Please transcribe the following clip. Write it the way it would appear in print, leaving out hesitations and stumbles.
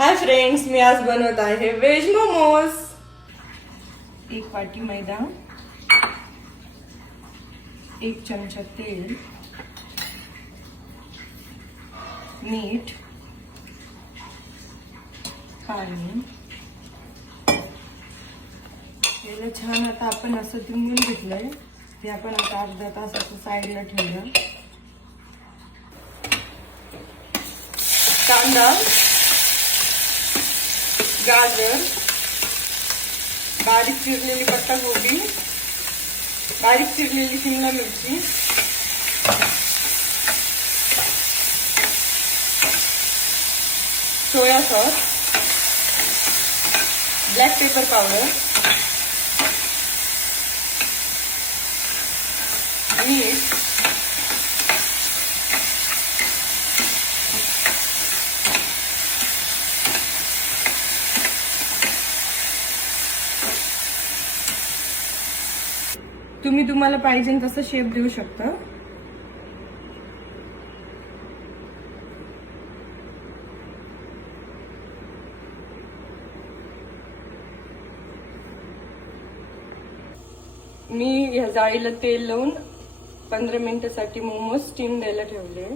Hi friends, मी आज बनवत आहे व्हेज मोमोज। 1 वाटी मैदा, 1 चमचा तेल, मीठ, पाणी। याला छान आता आपण असं तिंबून घेतलंय, ते आपण आता अर्धा तास असं साईडला ठेवूया। कांदा, गाजर, बारीक चिरलेली पत्ताकोबी, बारीक चिरलेली शिमला मिरची, soya sauce, black pepper powder, मीठ, तुम्ही तुम्हाला पाहिजे तसं शेप देऊ शकता। मी या जाळीला तेल लावून 15 मिनिटासाठी मोमोज स्टीम द्यायला ठेवले।